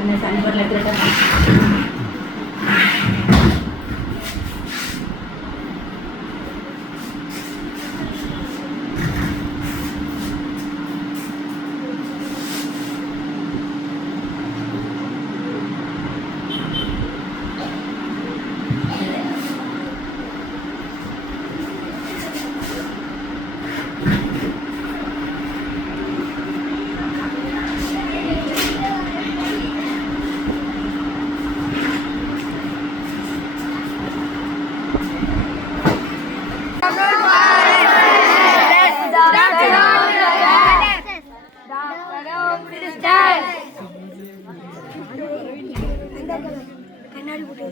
Ano saan ba nagkita? கண்ணாடி போட்டு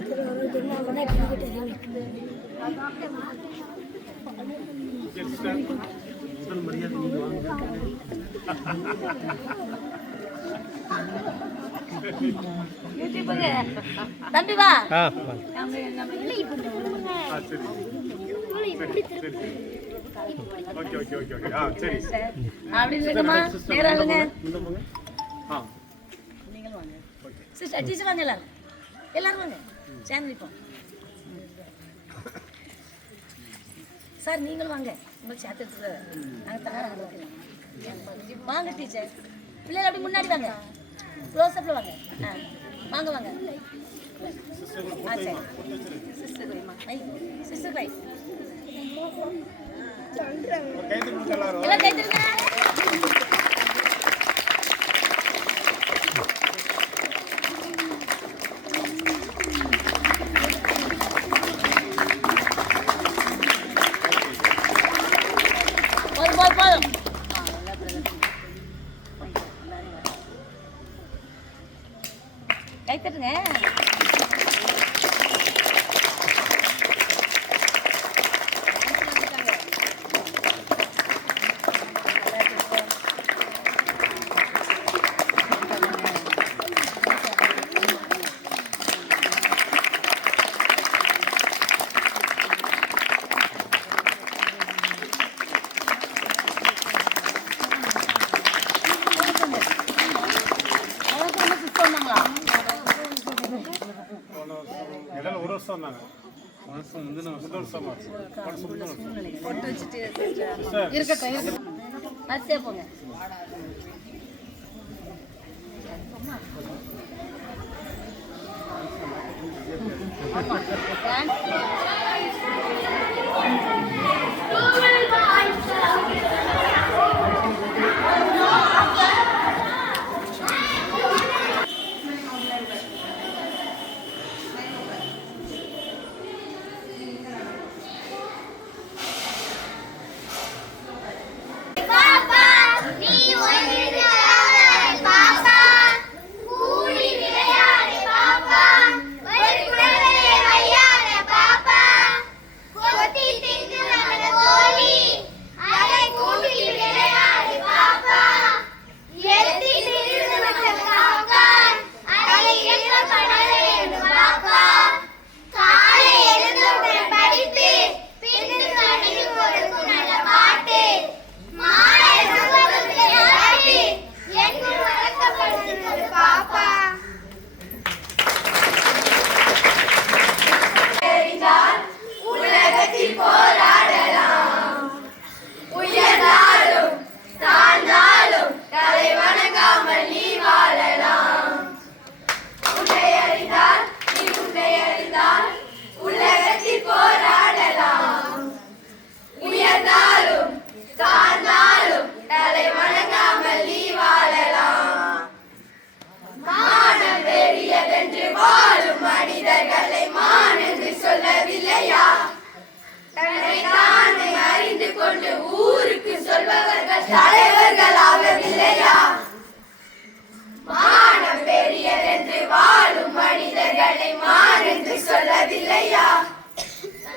தம்பி வா அப்படி இருக்குமா நேரம் இல்லைங்க சிஸ்டர் டீச்சர் வாங்க எல்லாரும் வாங்க சேர்ந்து நிற்போம் சார் நீங்களும் வாங்க உங்களுக்கு சேர்த்து எடுத்துக்க நாங்கள் தர வாங்க டீச்சர் பிள்ளைகள் அப்படி முன்னாடி வாங்க க்ளோஸ் அப்பில் வாங்க வாங்க வாங்க சரி சிஸ்டர் பை எல்லாம் கைத்திருங்க கைத்தட்டுங்க இருக்கட்டும் போங்க தலைவர்களாகவில்லையா மானம் பெரியதென்று வாழும் மனிதர்களை மான் என்று சொல்லவில்லையா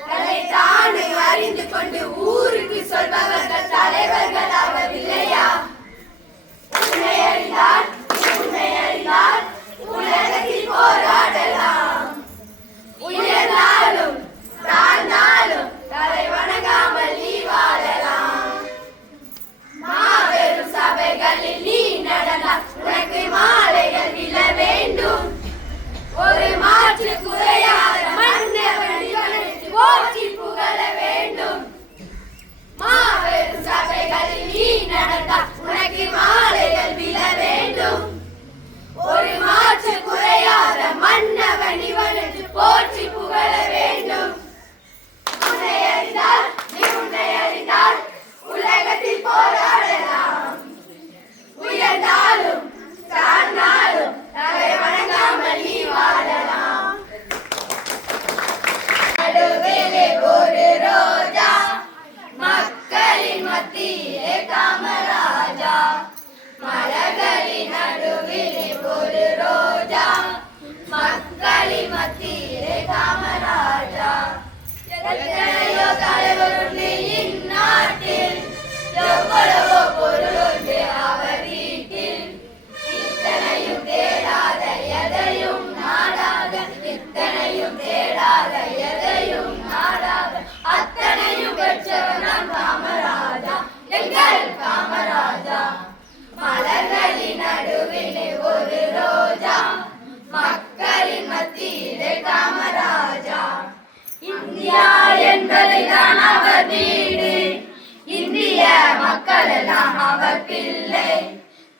தன்னை தானே அறிந்து கொண்டு ஊருக்கு சொல்பவர்கள் தலைவர்களாகவில்லையா உன்னை அறிந்தால் உலகத்தில் போராடலாம் உயர்ந்தாலும் தாழ்ந்தாலும் தலை வணங்காமல் நீ வாழலாம் வாழலாம் அவர் பிள்ளை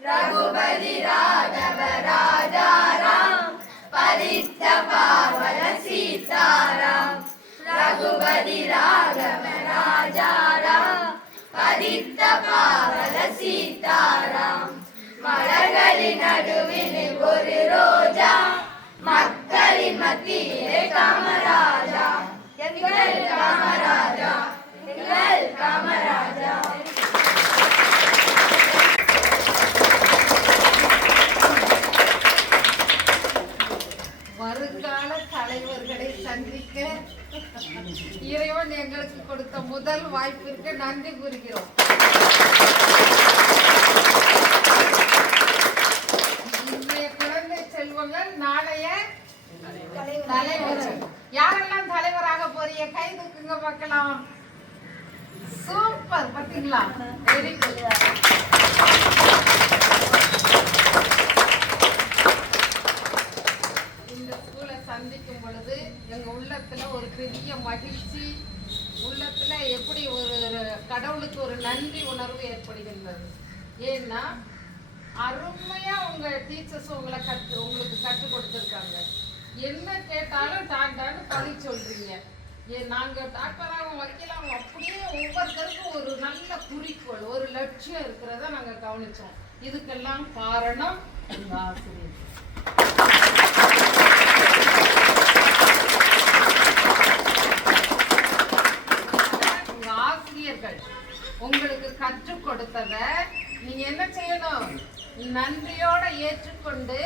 ரகுபதி ராகவ ராஜாராம் பதித்த பாவல சீதாராம் ரகுபதி ராகவ ராஜாராம் பதித்த பாவல சீதாராம் மலர்களின் நடுவில் ஒரு ரோஜா மக்களின் மத்தியிலே காமராஜா எங்கள் காமராஜா எங்கள் காமராஜா. வருங்கால தலைவர்களை சந்திக்க இறைவன் எங்களுக்கு கொடுத்த முதல் வாய்ப்பிற்கு நன்றி கூறுகிறோம். இன்றைய குழந்தை செல்வங்கள் நாளைய தலைவர். யாரெல்லாம் தலைவராக போறீங்க? கை தூக்குங்க பார்க்கலாம். சூப்பர், பாத்தீங்களா? Very good. சந்திக்கும் பொழுது எங்க உள்ளத்துல ஒரு பெரிய மகிழ்ச்சி, உள்ளத்துல எப்படி ஒரு கடவுளுக்கு ஒரு நன்றி உணர்வு ஏற்படுகின்றது. ஏன்னா அருமையா உங்க டீச்சர்ஸ் உங்களுக்கு கற்றுக் கொடுத்துருக்காங்க. என்ன கேட்டாலும் டாக்டர்னு பதில் சொல்றீங்க. நாங்க டாக்டராகவும் வக்கீலாகவும் அப்படியே ஒவ்வொருத்தருக்கும் ஒரு நல்ல குறிக்கோள், ஒரு லட்சியம் இருக்கிறத நாங்க கவனிச்சோம். இதுக்கெல்லாம் காரணம் உங்க ஆசிரியர். ஆசிரியர்கள் உங்களுக்கு கற்றுக் கொடுத்தத நீங்க என்ன செய்யணும்? நன்றியோட ஏற்றுக்கொண்டு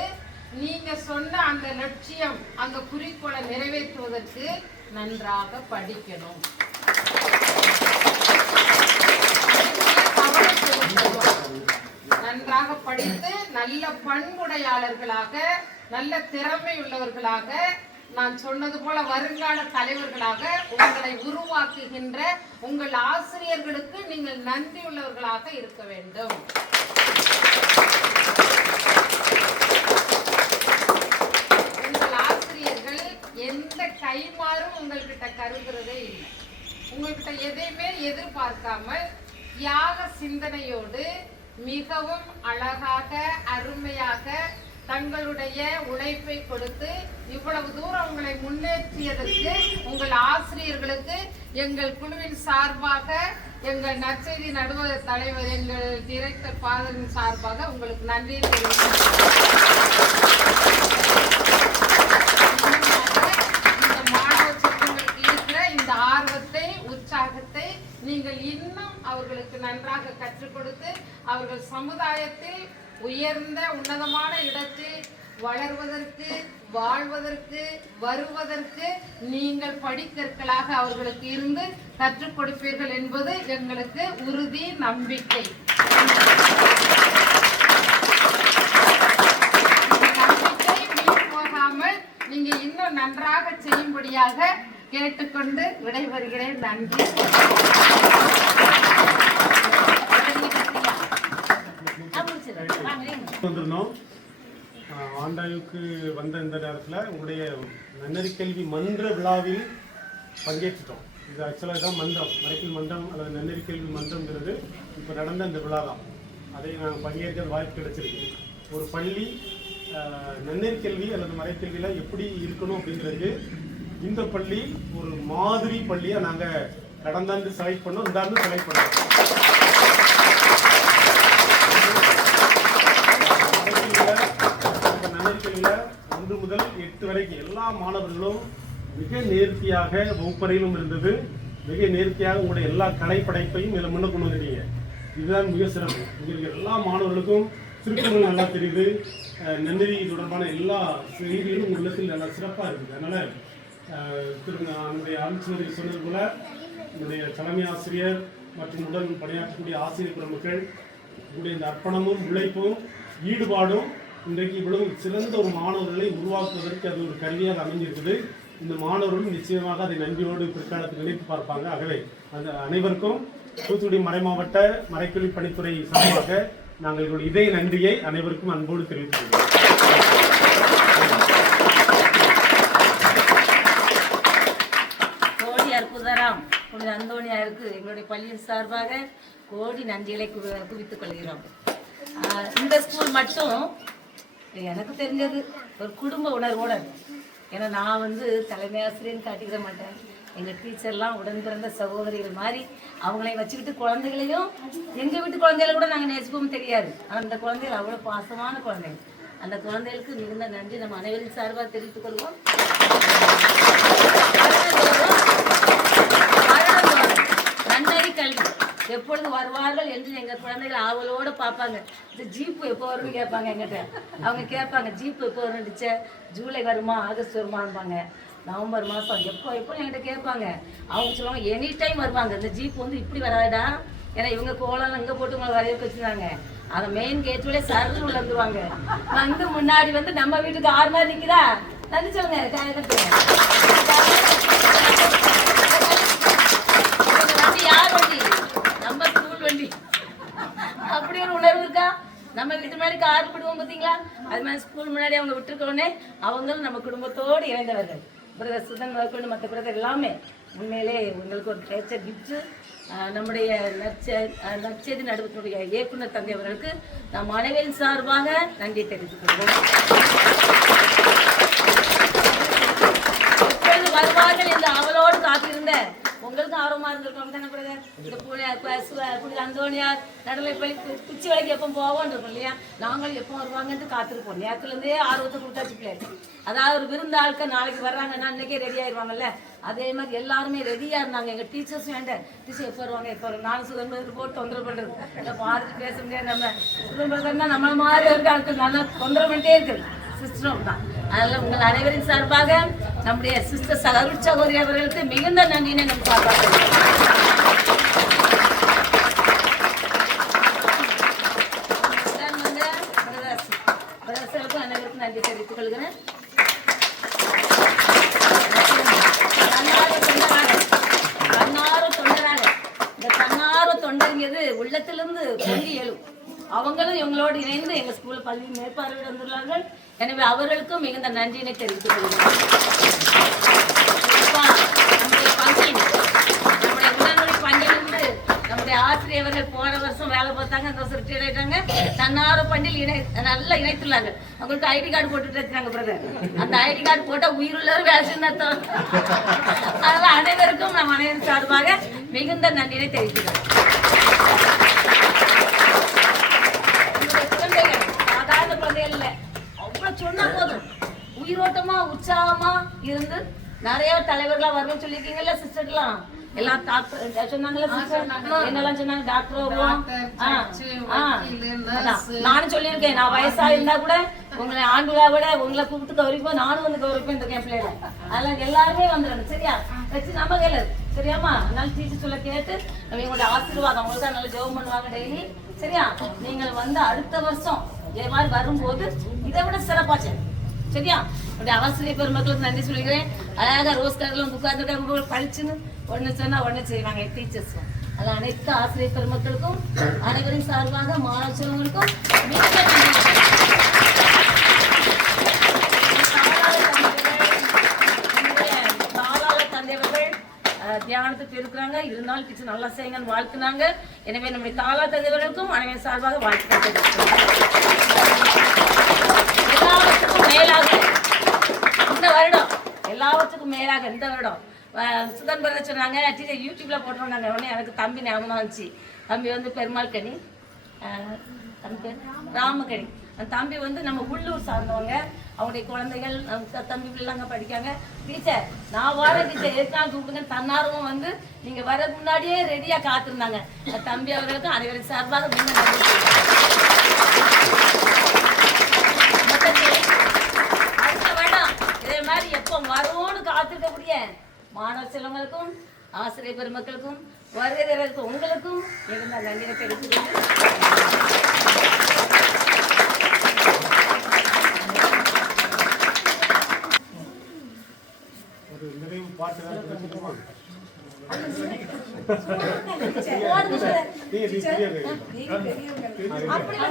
நீங்க சொன்ன அந்த லட்சியம், அந்த குறிக்கோளை நிறைவேற்றுவதற்கு நன்றாக படிக்கணும். நன்றாக படித்து நல்ல பண்புடையாளர்களாக, நல்ல திறமை உள்ளவர்களாக, நான் சொன்னது போல வருங்கால தலைவர்களாக உங்களை உருவாக்குகின்ற உங்கள் ஆசிரியர்களுக்கு நீங்கள் நன்றி உள்ளவர்களாக இருக்க வேண்டும். உங்கள் ஆசிரியர்கள் எந்த கைமாறும் உங்கள்கிட்ட கருதுறதே இல்லை. உங்கள்கிட்ட எதையுமே எதிர்பார்க்காமல் தியாக சிந்தனையோடு மிகவும் அழகாக அருமையாக தங்களுடைய உழைப்பை கொடுத்து இவ்வளவு தூரம் உங்களை முன்னேற்றியதற்கு உங்கள் ஆசிரியர்களுக்கு எங்கள் குழுவின் சார்பாக, எங்கள் நற்செய்தி நடுவர் தலைவர், எங்கள் டிரெக்டர் ஃபாதரின் சார்பாக உங்களுக்கு நன்றி தெரிவிக்கிறேன். இந்த மாணவ செல்வங்களுக்கு இருக்கிற இந்த ஆர்வத்தை, உற்சாகத்தை நீங்கள் இன்னும் அவர்களுக்கு நன்றாக கற்றுக் கொடுத்து அவர்கள் சமுதாயத்தில் உயர்ந்த உன்னதமான இடத்தில் வளர்வதற்கு, வாழ்வதற்கு, வருவதற்கு நீங்கள் படிக்கற்களாக அவர்களுக்கு இருந்து கற்றுக் கொடுப்பீர்கள் என்பது எங்களுக்கு உறுதி நம்பிக்கை. நம்பிக்கை வீண் போகாமல் நீங்க இன்னும் நன்றாக செய்யும்படியாக கேட்டுக்கொண்டு விடைபெறுகிறேன். நன்றி. வந்திருந்தோம். ஆண்டாயுக்கு வந்த இந்த நேரத்தில் உங்களுடைய நன்னறி கல்வி மன்ற விழாவில் பங்கேற்றுட்டோம். இது ஆக்சுவலாக தான் மன்றம், மறைக்கல் மன்றம் அல்லது நன்னறி கல்வி மன்றம்ங்கிறது இப்போ நடந்த இந்த விழா தான். அதை நாங்கள் பங்கேற்க வாய்ப்பு கிடைச்சிருக்கு. ஒரு பள்ளி நன்னறி கல்வி அல்லது மறைக்கல்வியில் எப்படி இருக்கணும் அப்படின்றது இந்த பள்ளி ஒரு மாதிரி பள்ளியாக நாங்கள் கடந்த ஆண்டு செலக்ட் பண்ணோம், இந்த ஆண்டு செலக்ட் பண்ணோம். நன்னறிக்கல்வியில் 1 முதல் 8 வரைக்கும் எல்லா மாணவர்களும் மிக நேர்த்தியாக வகுப்பறையிலும் இருந்தது. மிக நேர்த்தியாக உங்களுடைய எல்லா கலைப்படைப்பையும் இதில் முன்ன கொண்டு வந்துட்டீங்க. இதுதான் மிக சிறப்பு. உங்களுக்கு எல்லா மாணவர்களுக்கும் திருக்குறள் நல்லா தெரியுது. நன்னறி தொடர்பான எல்லா செய்திகளும் உள்ளத்தில் நல்லா சிறப்பாக இருக்குது. அதனால் நம்முடைய ஆலோசனை சொன்னது போல என்னுடைய தலைமை ஆசிரியர் மற்றும் உடன் பணியாற்றக்கூடிய ஆசிரியர் பெருமக்கள் உங்களுடைய இந்த அர்ப்பணமும் உழைப்பும் ஈடுபாடும் இன்றைக்கு இவ்வளவு சிறந்த ஒரு மாணவர்களை உருவாக்குவதற்கு அது ஒரு கருவியாக அமைஞ்சிருக்குது. இந்த மாணவர்களும் நிச்சயமாக அதை நன்றியோடு பிற்காலத்தில் நினைத்து பார்ப்பாங்க. ஆகவே அந்த அனைவருக்கும் தூத்துக்குடி மறைமாவட்ட மறைக்கல்வி பணித்துறை சார்பாக நாங்கள் எங்களுடைய இதய நன்றியை அனைவருக்கும் அன்போடு தெரிவித்துள்ளோம். கோடி அற்புதராம் புனித அந்தோணியாருக்கு எங்களுடைய பள்ளியின் சார்பாக கோடி நன்றிகளை குவித்துக் கொள்கிறோம். இந்த ஸ்கூல் மட்டும் எனக்கு தெரிஞ்சது ஒரு குடும்ப உணர்வோட. ஏன்னா நான் வந்து தலைமை ஆசிரியர்னு காட்டிக்கிற மாட்டேன். எங்கள் டீச்சர்லாம் உடன் பிறந்த சகோதரிகள் மாதிரி அவங்களையும் வச்சுக்கிட்டு குழந்தைகளையும் எங்கள் வீட்டு குழந்தைகளை கூட நாங்கள் நேசிப்போம் தெரியாது. ஆனால் அந்த குழந்தைகள் அவ்வளோ பாசமான குழந்தைகள். அந்த குழந்தைகளுக்கு மிகுந்த நன்றி நம்ம அனைவரின் சார்பாக தெரிவித்துக் கொள்வோம். நன்னறி கல்வி எப்பொழுது வருவார்கள் என்று எங்கள் குழந்தைகள் ஆவலோடு பார்ப்பாங்க. இந்த ஜீப்பு எப்போ வரும்னு கேட்பாங்க எங்கிட்ட. அவங்க கேட்பாங்க ஜீப்பு எப்போ வரும் டீச்சர், ஜூலை வருமா ஆகஸ்ட் வருமான்பாங்க, நவம்பர் மாதம் எப்போ என்கிட்ட கேட்பாங்க. அவங்க சொல்லுவாங்க எனி டைம் வருவாங்க. இந்த ஜீப் வந்து இப்படி வராடா, ஏன்னா இவங்க கோலம் இங்கே போட்டு உங்களை வரைய வச்சுருந்தாங்க. அதை மெயின் கேட்லேயே சர்ன்னு உள்ள வந்துருவாங்க. வந்து முன்னாடி வந்து நம்ம வீட்டுக்கு 6 மாதிரி நிற்கிறா நன்றி சொல்லுங்க. வண்டி யார் வண்டி? நம்ம ஸ்கூல் வண்டி. அப்படி ஒரு உணர்வு இருக்கா? நம்ம வீட்டு முன்னாடி கார் விடுவோம் பார்த்தீங்களா, அது மாதிரி ஸ்கூல் முன்னாடி அவங்க விட்டுருக்கோடனே அவங்களும் நம்ம குடும்பத்தோடு இணைந்தவர்கள். பிரதர் சுதன் முதற்கொண்டு மற்ற பிரதர் எல்லாமே உண்மையிலே உங்களுக்கு ஒரு கிடைச்ச கிஃப்ட்டு. நம்முடைய நற்செய்தி நடுவத்தினுடைய இயக்குனர் தந்தை அவர்களுக்கு நாம் அனைவரின் சார்பாக நன்றி தெரிவித்துக் கொள்வோம். எப்பொழுது வருவார்கள் என்று அவளோடு காத்திருந்த உங்களுக்கும் ஆர்வமாக இருந்திருக்கோம் தானே பிரதர்? இந்த புனித அந்தோணியார் நடுநிலைப்பள்ளி குச்சி வரைக்கும் எப்போ போவோன்னு இருக்கோம் இல்லையா? நாங்களும் எப்போ வருவாங்கன்ட்டு காத்திருப்போம். நேரத்துலேருந்தே ஆர்வத்தை கொடுத்தாச்சு பிள்ளைங்க. அதாவது ஒரு விருந்து ஆட்கள் நாளைக்கு வர்றாங்கன்னா அன்றைக்கே ரெடி ஆயிடுவாங்கல்ல, அதே மாதிரி எல்லாருமே ரெடியாக இருந்தாங்க. எங்கள் டீச்சர்ஸும் வேண்ட டீச்சர் எப்போ வருவாங்க எப்போ வரும். நானும் சுதந்திரம் போட்டு தொந்தரவு பண்ணுறது இல்லை, பார்த்துட்டு பேச முடியாது. நம்ம சுதந்திரம்னா நம்மள மாதிரி இருக்க ஆட்கள் நல்லா தொந்தரவு பண்ணிட்டே இருக்குது சிஸ்டரும் தான். அதனால் உங்கள் அனைவரின் சார்பாக நம்முடைய சிஸ்டர் சகோதரி அவர்களுக்கு மிகுந்த நன்றினை நம்ம சார்பாக அனைவருக்கும் நன்றி தெரிவித்துக் கொள்கிறேன். இந்த தன்னார்வ தொண்டருங்கிறது உள்ளத்திலிருந்து பொங்கி எழும். அவங்களும் இவங்களோடு இணைந்து எங்கள் ஸ்கூலில் பள்ளி மேற்பார்வையிட வந்துள்ளார்கள். எனவே அவர்களுக்கும் மிகுந்த நன்றியினை தெரிவித்துக் கொள்கிறோம். நம்முடைய உடல்மொழி பண்டிலிருந்து நம்முடைய ஆசிரியர்கள் போன வருஷம் வேலை பார்த்தாங்க, இந்த வருஷம் ரிட்டையர் ஆயிட்டாங்க. தன்னார்வ பண்டில் நல்லா இணைத்துள்ளார்கள். அவங்களுக்கு ஐடி கார்டு போட்டுட்டு வச்சாங்க பிரதர். அந்த ஐடி கார்டு போட்டால் உயிருள்ளவர் வேலை செஞ்சோம். அதனால் அனைவருக்கும் நம் அனைவரும் சார்பாக மிகுந்த நன்றியினை தெரிவித்துக்கிறோம். சாதாரண குழந்தைகள் இல்லை, அவ்வளவு சொன்னா போதும் உயிரோட்டமா உற்சாகமா இருந்து நிறைய தலைவர்களா வரும்னு சொல்லியிருக்கீங்கல்ல சிஸ்டர்லாம். எல்லாம் டாக்டர் சொன்னாங்கல்ல சிஸ்டர், என்னெல்லாம் சொன்னாங்க? டாக்டர் வருவோம். நானும் சொல்லியிருக்கேன், நான் வயசா இருந்தா கூட உங்களை ஆண்டுலா விட உங்களை கூப்பிட்டு கௌரிப்போம், நானும் வந்து கௌரிப்பேன் இருக்கேன் பிள்ளைல. அதெல்லாம் எல்லாருமே வந்துடுங்க சரியா? வச்சு நம்ம கையில சரியாமா? அதனால டீச்சர் சொல்ல கேட்டு நம்ம எங்களுடைய ஆசீர்வாதம் அவங்களுக்கு நல்ல ஜெபம் பண்ணுவாங்க டெய்லி சரியா? நீங்கள் வந்து அடுத்த வருஷம் இதே மாதிரி வரும்போது இதை விட சிறப்பாச்சு சரியா? அப்படி ஆசிரியர் பெருமக்களுக்கு நன்றி சொல்லிக்கிறேன். அழகாக ரோஸ் கலர்ல உட்கார்ந்துருக்காங்க படிச்சுன்னு ஒன்று சொன்னா ஒன்று செய்வாங்க டீச்சர்ஸ். அது அனைத்து ஆசிரியர் பெருமக்களுக்கும் அனைவரின் சார்பாக மாணவ செல்வங்களுக்கும் மிக தந்தையவர்கள் தியானத்துக்கு இருக்கிறாங்க. இருந்தாலும் டீச்சர் நல்லா செய்யுங்கன்னு வாழ்த்துனாங்க. எனவே நம்முடைய தாளா தந்தையவர்களுக்கும் அனைவரின் சார்பாக வாழ்த்து. எல்லாவற்றுக்கும் மேலாக இந்த வருடம் எல்லாவற்றுக்கும் மேலாக இந்த வருடம் சுதன் பிரதர் சொன்னாங்க டீச்சர் யூடியூப்ல போட்டிருந்தாங்க. உடனே எனக்கு தம்பி ஞாபகம் வந்துச்சு. தம்பி வந்து பெருமாள் கனி, தம்பி ராமகனி. அந்த தம்பி வந்து நம்ம உள்ளூர் சார்ந்தவங்க. அவங்களுடைய குழந்தைகள் தம்பி பிள்ளைங்க படிக்காங்க. டீச்சர் நான் வர டீச்சர் எதுக்காக கூப்பிடுங்க தன்னார்வம் வந்து நீங்க வர முன்னாடியே ரெடியா காத்திருந்தாங்க. தம்பி அவர்களுக்கும் அனைவரும் சார்பாக அடுத்த வருடம் இதே மாதிரி எப்போ வருவோன்னு காத்திருக்கக்கூடிய மாணவ செல்வங்களுக்கும் ஆசிரியர் பெருமக்களுக்கும் வருகிறவர்களுக்கும் உங்களுக்கும் மிகுந்த நன்றியை தெரிவித்துக் அப்படி